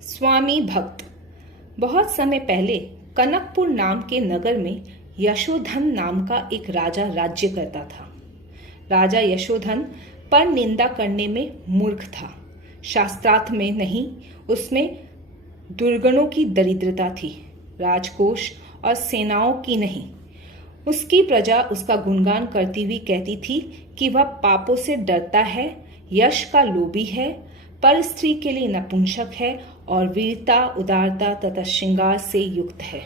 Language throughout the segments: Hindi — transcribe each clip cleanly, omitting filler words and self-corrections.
स्वामी भक्त। बहुत समय पहले कनकपुर नाम के नगर में यशोधन नाम का एक राजा राज्य करता था। राजा यशोधन पर निंदा करने में मूर्ख था। शास्त्रार्थ में नहीं, उसमें दुर्गुणों की दरिद्रता थी, राजकोष और सेनाओं की नहीं। उसकी प्रजा उसका गुणगान करती हुई कहती थी कि वह पापों से डरता है, यश का लोभी है, पर स्त्री के लिए नपुंसक है और वीरता, उदारता तथा श्रृंगार से युक्त है।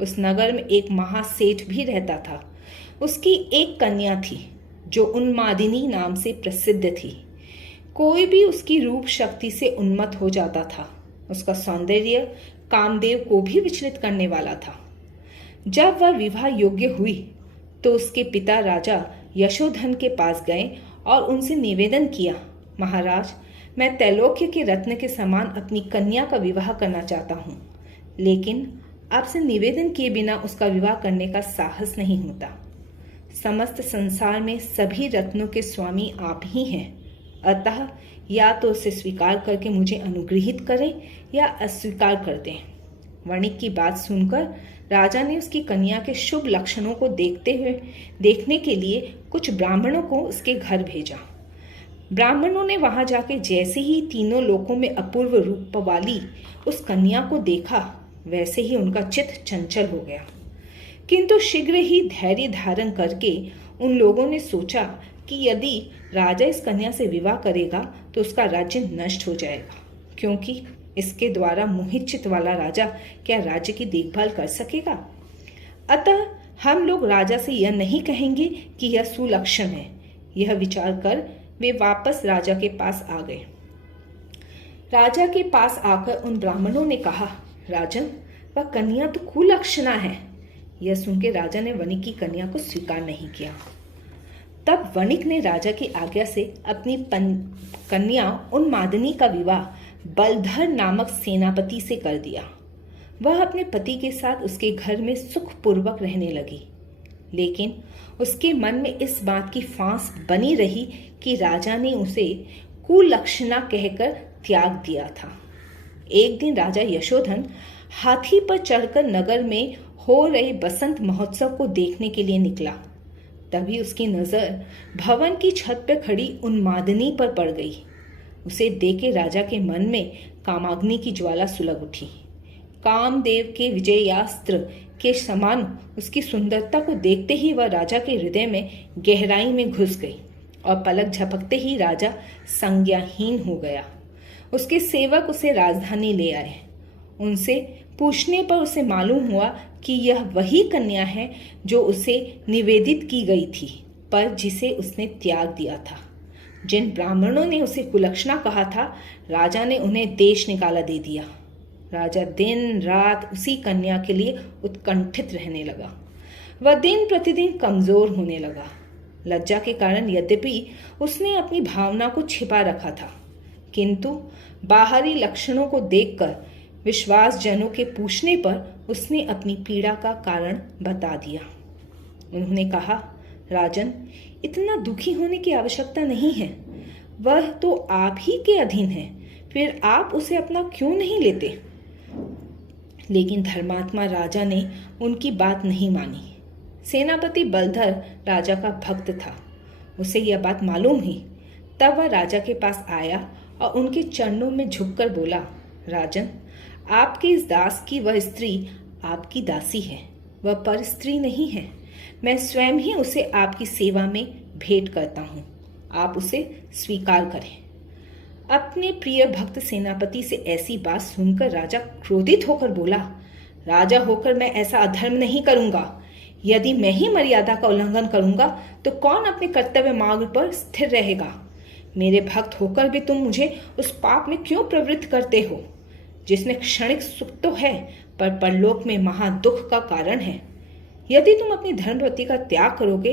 उस नगर में एक महासेठ भी रहता था। उसकी एक कन्या थी जो उन्मादिनी नाम से प्रसिद्ध थी। कोई भी उसकी रूप शक्ति से उन्मत्त हो जाता था। उसका सौंदर्य कामदेव को भी विचलित करने वाला था। जब वह विवाह योग्य हुई तो उसके पिता राजा यशोधन के पास गए और उनसे निवेदन किया, महाराज, मैं त्रैलोक्य के रत्न के समान अपनी कन्या का विवाह करना चाहता हूँ, लेकिन आपसे निवेदन किए बिना उसका विवाह करने का साहस नहीं होता। समस्त संसार में सभी रत्नों के स्वामी आप ही हैं, अतः या तो उसे स्वीकार करके मुझे अनुग्रहित करें या अस्वीकार कर दें। वणिक की बात सुनकर राजा ने उसकी कन्या के शुभ लक्षणों को देखने के लिए कुछ ब्राह्मणों को उसके घर भेजा। ब्राह्मणों ने वहां जाके जैसे ही तीनों लोकों में अपूर्व रूप वाली उस कन्या को देखा, वैसे ही उनका चित्त चंचल हो गया। किंतु शीघ्र ही धैर्य धारण करके उन लोगों ने सोचा कि यदि राजा इस कन्या से विवाह करेगा तो उसका राज्य नष्ट हो जाएगा, क्योंकि इसके द्वारा मोहित चित्त वाला राजा क्या राज्य की देखभाल कर सकेगा। अतः हम लोग राजा से यह नहीं कहेंगे कि यह सुलक्षण है। यह विचार कर वे वापस राजा के पास आ गए। राजा के पास आकर उन ब्राह्मणों ने कहा, राजन, वह कन्या तो कुलक्षणा है। यह सुनकर राजा ने वणिक की कन्या को स्वीकार नहीं किया। तब वणिक ने राजा की आज्ञा से अपनी कन्या उन्मादिनी का विवाह बलधर नामक सेनापति से कर दिया। वह अपने पति के साथ उसके घर में सुखपूर्वक रहने लगी, लेकिन उसके मन में इस बात की फांस बनी रही कि राजा ने उसे कुलक्षणा कहकर त्याग दिया था। एक दिन राजा यशोधन हाथी पर चढ़कर नगर में हो रहे बसंत महोत्सव को देखने के लिए निकला। तभी उसकी नजर भवन की छत पर खड़ी उन्मादिनी पर पड़ गई। उसे देखे राजा के मन में कामाग्नि की ज्वाला सुलग उठी। कामदेव के विजयास्त्र के समान उसकी सुंदरता को देखते ही वह राजा के हृदय में गहराई में घुस गई और पलक झपकते ही राजा संज्ञाहीन हो गया। उसके सेवक उसे राजधानी ले आए। उनसे पूछने पर उसे मालूम हुआ कि यह वही कन्या है जो उसे निवेदित की गई थी, पर जिसे उसने त्याग दिया था। जिन ब्राह्मणों ने उसे कुलक्षणा कहा था, राजा ने उन्हें देश निकाला दे दिया। राजा दिन रात उसी कन्या के लिए उत्कंठित रहने लगा। वह दिन प्रतिदिन कमजोर होने लगा। लज्जा के कारण यद्यपि उसने अपनी भावना को छिपा रखा था, किंतु बाहरी लक्षणों को देखकर विश्वासजनों के पूछने पर उसने अपनी पीड़ा का कारण बता दिया। उन्होंने कहा, राजन, इतना दुखी होने की आवश्यकता नहीं है। वह तो आप ही के अधीन है, फिर आप उसे अपना क्यों नहीं लेते? लेकिन धर्मात्मा राजा ने उनकी बात नहीं मानी। सेनापति बलधर राजा का भक्त था। उसे यह बात मालूम हुई। तब वह राजा के पास आया और उनके चरणों में झुककर बोला, राजन, आपके इस दास की वह स्त्री आपकी दासी है, वह पर स्त्री नहीं है। मैं स्वयं ही उसे आपकी सेवा में भेंट करता हूँ, आप उसे स्वीकार करें। अपने प्रिय भक्त सेनापति से ऐसी बात सुनकर राजा क्रोधित होकर बोला, राजा होकर मैं ऐसा अधर्म नहीं करूंगा। यदि मैं ही मर्यादा का उल्लंघन करूंगा तो कौन अपने कर्तव्य मार्ग पर स्थिर रहेगा? मेरे भक्त होकर भी तुम मुझे उस पाप में क्यों प्रवृत्त करते हो, जिसमें क्षणिक सुख तो है पर परलोक में महा दुख का कारण है। यदि तुम अपनी धर्मपति का त्याग करोगे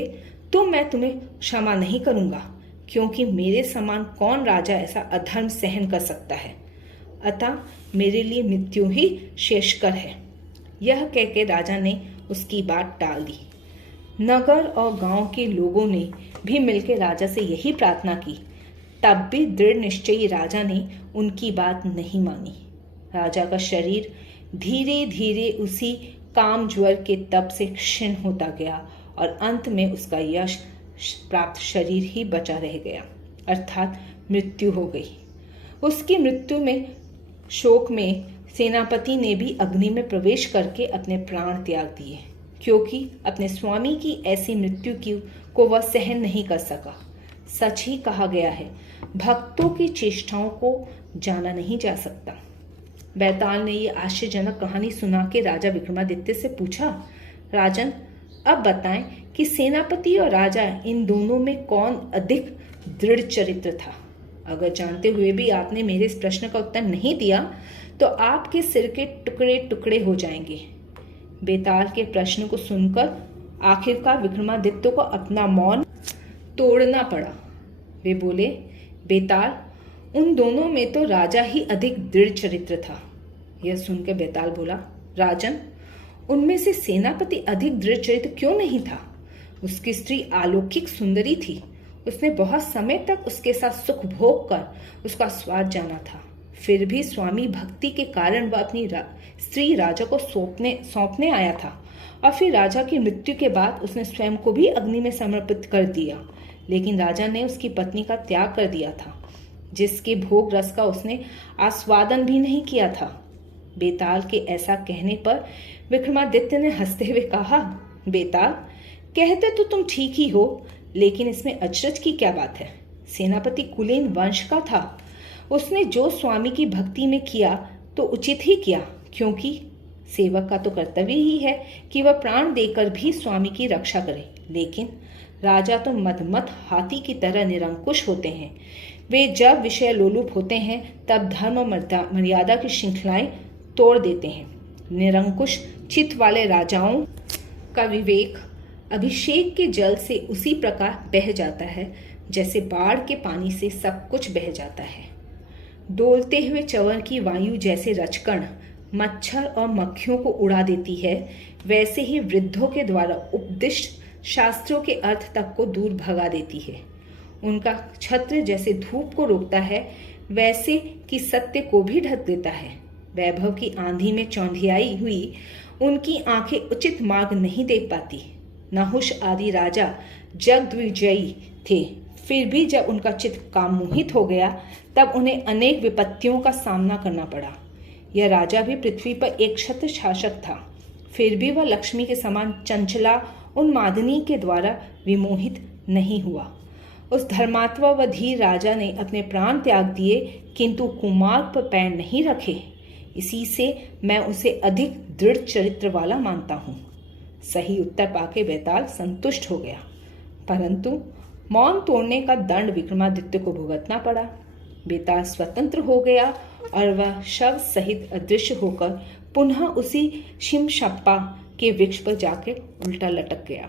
तो मैं तुम्हें क्षमा नहीं करूंगा, क्योंकि मेरे समान कौन राजा ऐसा अधर्म सहन कर सकता है। अतः मेरे लिए मृत्यु ही शेषकर है। यह कहकर राजा ने उसकी बात टाल दी। नगर और गांव के लोगों ने भी मिलकर राजा से यही प्रार्थना की। तब भी दृढ़ निश्चयी राजा ने उनकी बात नहीं मानी। राजा का शरीर धीरे धीरे उसी काम ज्वर के तप से क्षीण होता गया और अंत में उसका यश प्राप्त शरीर ही बचा रह गया, अर्थात मृत्यु हो गई। उसकी मृत्यु में शोक में सेनापति ने भी अग्नि में प्रवेश करके अपने प्राण त्याग दिए, क्योंकि अपने स्वामी की ऐसी मृत्यु को वह सहन नहीं कर सका। सच ही कहा गया है, भक्तों की चेष्टाओं को जाना नहीं जा सकता। बैताल ने ये आश्चर्यजनक कहानी सुना के राजा विक्रमादित्य से पूछा, राजन, अब बताएं कि सेनापति और राजा इन दोनों में कौन अधिक दृढ़ चरित्र था? अगर जानते हुए भी आपने मेरे इस प्रश्न का उत्तर नहीं दिया तो आपके सिर के टुकड़े टुकड़े हो जाएंगे। बेताल के प्रश्न को सुनकर आखिरकार विक्रमादित्य को अपना मौन तोड़ना पड़ा। वे बोले, बेताल, उन दोनों में तो राजा ही अधिक दृढ़ चरित्र था। यह सुनकर बेताल बोला, राजन, उनमें से सेनापति अधिक दृढ़ चरित्र क्यों नहीं था? उसकी स्त्री अलौकिक सुंदरी थी। उसने बहुत समय तक उसके साथ सुख भोग कर उसका स्वाद जाना था। फिर भी स्वामी भक्ति के कारण वह अपनी स्त्री राजा को सौंपने आया था और फिर राजा की मृत्यु के बाद उसने स्वयं को भी अग्नि में समर्पित कर दिया। लेकिन राजा ने उसकी पत्नी का त्याग कर दिया था, जिसके भोग रस का उसने आस्वादन भी नहीं किया था। बेताल के ऐसा कहने पर विक्रमादित्य ने हंसते हुए कहा, बेताल, कहते तो तुम ठीक ही हो, लेकिन इसमें अचरज की क्या बात है? सेनापति कुलीन वंश का था। उसने जो स्वामी की भक्ति में किया तो उचित ही किया, क्योंकि सेवक का तो कर्तव्य ही है कि वह प्राण देकर भी स्वामी की रक्षा करे। लेकिन राजा तो मदमत हाथी की तरह निरंकुश होते हैं। वे जब विषय लोलुप होते हैं तब धर्म और मर्यादा की श्रृंखलाएं तोड़ देते हैं। निरंकुश चित्त वाले राजाओं का विवेक अभिषेक के जल से उसी प्रकार बह जाता है जैसे बाढ़ के पानी से सब कुछ बह जाता है। डोलते हुए चंवर की वायु जैसे रचकण मच्छर और मक्खियों को उड़ा देती है, वैसे ही वृद्धों के द्वारा उपदिष्ट शास्त्रों के अर्थ तक को दूर भगा देती है। उनका छत्र जैसे धूप को रोकता है, वैसे कि सत्य को भी ढक देता है। वैभव की आंधी में चौंधियाई हुई उनकी आंखें उचित मार्ग नहीं देख पाती। नहुष आदि राजा जगद्विजयी थे, फिर भी जब उनका चित्त काममोहित हो गया तब उन्हें अनेक विपत्तियों का सामना करना पड़ा। यह राजा भी पृथ्वी पर एक क्षत्र शासक था, फिर भी वह लक्ष्मी के समान चंचला उन्मादनी के द्वारा विमोहित नहीं हुआ। उस धर्मात्मा व धीर राजा ने अपने प्राण त्याग दिए, किंतु कुमार्ग पर पैर नहीं रखे। इसी से मैं उसे अधिक दृढ़ चरित्र वाला मानता हूँ। सही उत्तर पाके बेताल संतुष्ट हो गया, परंतु मौन तोड़ने का दंड विक्रमादित्य को भुगतना पड़ा। बेताल स्वतंत्र हो गया और वह शव सहित अदृश्य होकर पुनः उसी शिमशप्पा के वृक्ष पर जाकर उल्टा लटक गया।